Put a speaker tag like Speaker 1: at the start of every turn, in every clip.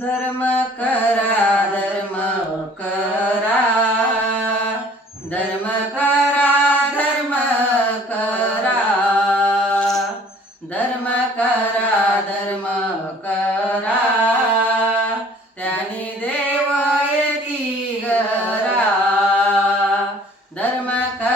Speaker 1: धर्म करा धर्म करा. धर्म करा धर्म करा. धर्म करा धर्म करा. त्याने देव येती घरा. धर्म करा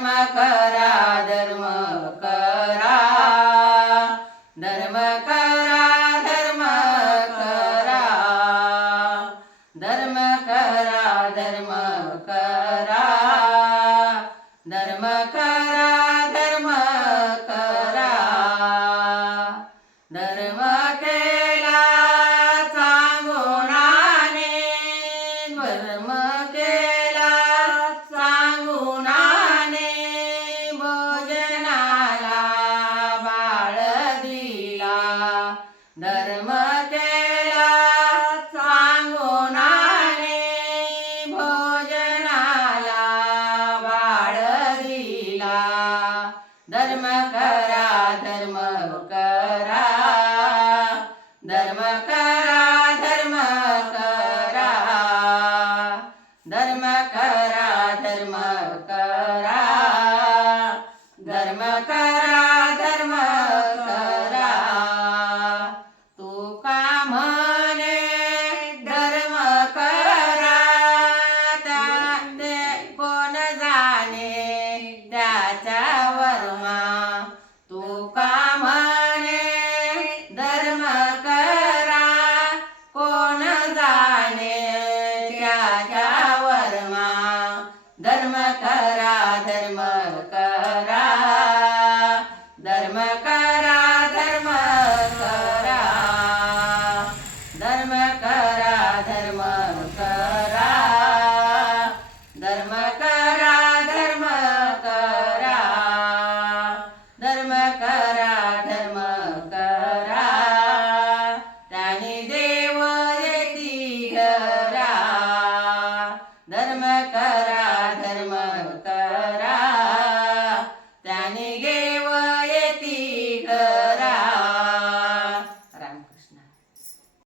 Speaker 1: धर्म करा धर्म करा धर्म करा धर्म करा धर्म करा धर्म करा धर्म केला चांगुणाने भोजनाला बाळ दिला. धर्म करा धर्म करा. धर्म करा धर्म करा. धर्म करा Yeah, yeah.